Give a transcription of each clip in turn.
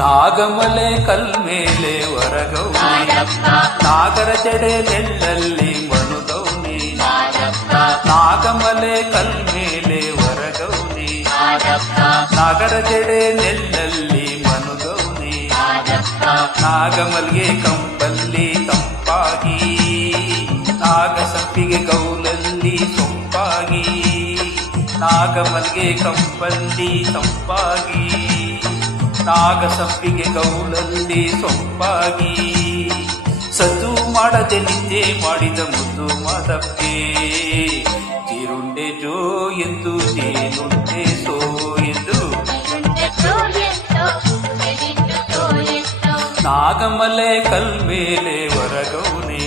ನಾಗಮಲೆ ಕಲ್ಮೇಲೆ ವರಗೌನಿ ನಾಗರ ಜಡೆ ನೆಲ್ಲಲ್ಲಿ ಮನುಗೌನಿ ನಾಗಮಲೆ ಕಲ್ಮೇಲೆ ವರಗೌನಿ ನಾಗರ ಜಡೆ ನೆಲ್ಲಲ್ಲಿ ಮನುಗೌನಿ ನಾಗಮಲ್ಗೆ ಕಂಪಲ್ಲಿ ತಂಪಾಗಿ ನಾಗಸಪ್ಪಿಗೆ ಗೌಲಲ್ಲಿ ಸೊಂಪಾಗಿ ನಾಗಮಲ್ಗೆ ಕಂಪಲ್ಲಿ ತಂಪಾಗಿ ನಾಗಸಪ್ಪಿಗೆ ಗೌಲಲ್ಲಿ ಸೊಂಪಾಗಿ ಸದ್ದು ಮಾಡದೆ ನಿದ್ದೆ ಮಾಡಿದ ಮುದ್ದು ಮಾದಪ್ಪೆ ಜೀರುಂಡೆ ಜೋ ಎಂದು ಜೇನುಂಡೆ ಸೋ ಎಂದು ನಾಗಮಲೆ ಕಲ್ಮೇಲೆ ವರಗೌನೆ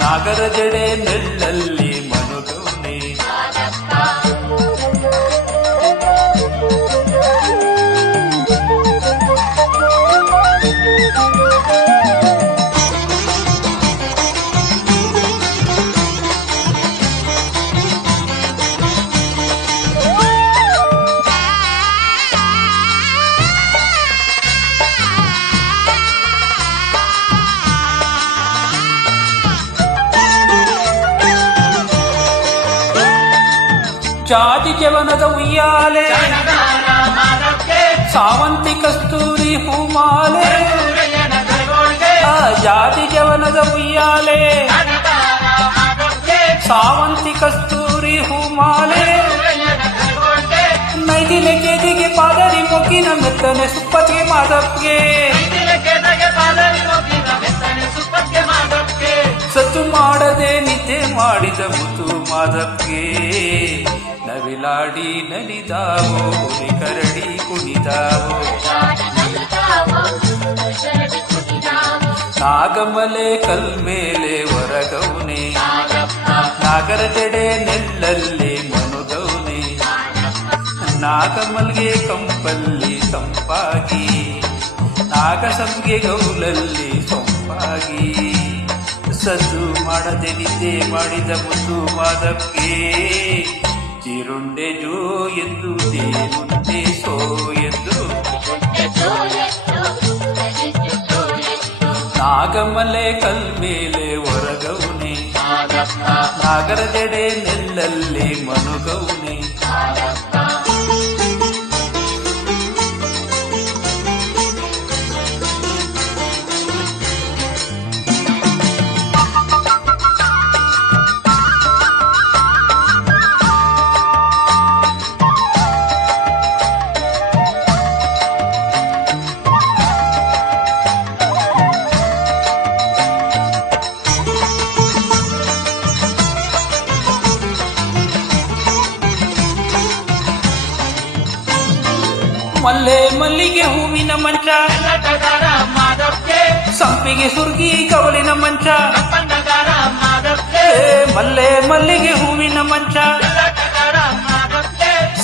ನಾಗರ ಜಡೆ ನೆಲ್ಲಲ್ಲಿ ಮನುಗೌನೆ ಜಾತಿ ಜವನದ ಉಯ್ಯಾಲೆ ಸಾವಂತಿ ಕಸ್ತೂರಿ ಹೂಮಾಲೆ ಜಾತಿ ಜವನದ ಉಯ್ಯಾಲೆ ಸಾವಂತಿ ಕಸ್ತೂರಿ ಹೂಮಾಲೆ ನೈದಿಲೆ ಕೇದಿಗೆ ಪಾದರಿ ಮೊಗ್ಗಿನ ಮೆತ್ತನೆ ಸುಪ್ಪತ್ತಿಗೆ ಮಾದಪ್ಗೆ ಸತ್ತು ಮಾಡದೆ ನಿದ್ದೆ ಮಾಡಿದ ಮುತ್ತು ಮಾದಪ್ಗೆ ನವಿಲಾಡಿ ನಲಿದಾವೋ ಕರಡಿ ಕುಣಿದಾವೋ ನಾಗಮಲೆ ಕಲ್ಮೇಲೆ ವರಗೌನೆ ನಾಗರ ಜಡೆ ನೆಲ್ಲಲ್ಲಿ ಮನುಗೌನೆ ನಾಗಮಲ್ಗೆ ಕಂಪಲ್ಲಿ ತಂಪಾಗಿ ನಾಗಸಂಗೆ ಗೌಲಲ್ಲಿ ಸೊಂಪಾಗಿ ಸದ್ದು ಮಾಡದೆ ನಿದ್ದೆ ಮಾಡಿದ ಮುದ್ದು ಮಾದಕ್ಕೆ ಜೀರುಂಡೆ ಜೋ ಎಂದು ಜೇನುಂಡೆ ಸೋ ಎಂದು ನಾಗಮಲೆ ಕಲ್ಮೇಲೆ ವರಗೌನೆ ನಾಗರ ಜಡೆ ನೆಲ್ಲಲ್ಲಿ ಮನುಗೌನೆ ಮಲ್ಲೆ ಮಲ್ಲಿಗೆ ಹೂವಿನ ಮಂಚ ಸಂಪಿಗೆ ಸುರ್ಗಿ ಕವಲಿನ ಮಂಚ ಮಲ್ಲೆ ಮಲ್ಲಿಗೆ ಹೂವಿನ ಮಂಚ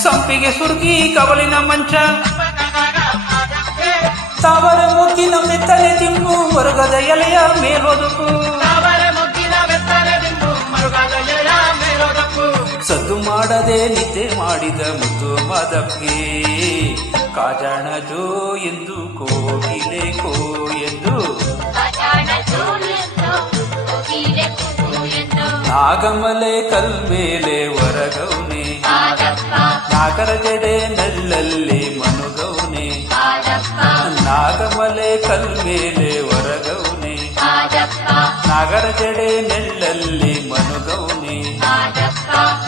ಸಂಪಿಗೆ ಸುರ್ಗಿ ಕವಲಿನ ಮಂಚ ತಾವರ ಮುಗ್ಗಿನ ಮೆತ್ತನೆ ತಿಂಬು ವರ್ಗದ ಎಲೆಯ ಮೇಲೊದುಕು ಸದ್ದು ಮಾಡದೆ ನಿದ್ದೆ ಮಾಡಿದ ಮುದ್ದು ಮಾದಪ್ಗೆ ಕಾಜಾಣ ಜೋ ಎಂದು ಕೋಗಿಲೆ ಕೋ ಎಂದು ನಾಗಮಲೆ ಕಲ್ಮೇಲೆ ವರಗೌನೆ ನಾಗರ ಜಡೆ ನೆಲ್ಲಲ್ಲಿ ಮನುಗೌನೆ ನಾಗಮಲೆ ಕಲ್ಮೇಲೆ ವರಗೌನೆ ನಾಗರ ಜಡೆ ನೆಲ್ಲಲ್ಲಿ ಮನುಗೌನೆ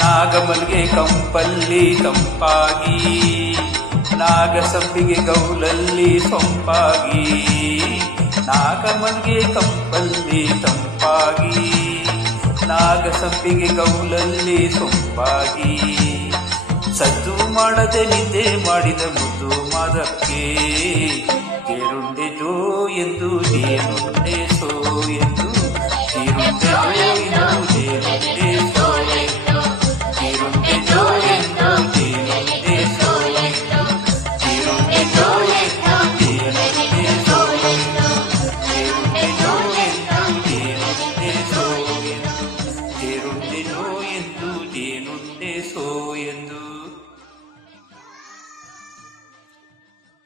ನಾಗಮಲ್ಗೆ ಕಂಪಲ್ಲಿ ತಂಪಾಗಿ ನಾಗಸಪ್ಪಿಗೆ ಗೌಲಲ್ಲಿ ಸೊಂಪಾಗಿ ನಾಗಮಲ್ಗೆ ಕಂಪಲ್ಲಿ ತಂಪಾಗಿ ನಾಗಸಪ್ಪಿಗೆ ಗೌಲಲ್ಲಿ ಸೊಂಪಾಗಿ ಸದ್ದು ಮಾಡದೆ ನಿದ್ದೆ ಮಾಡಿದ ಮುದ್ದು ಮಾದಕ್ಕೆ ಜೇರುಂಡೆ ಜೋ ಎಂದು ಜೇನುಂಡೆ ಸೋ ಎಂದು ಜೀರುಂಡೆ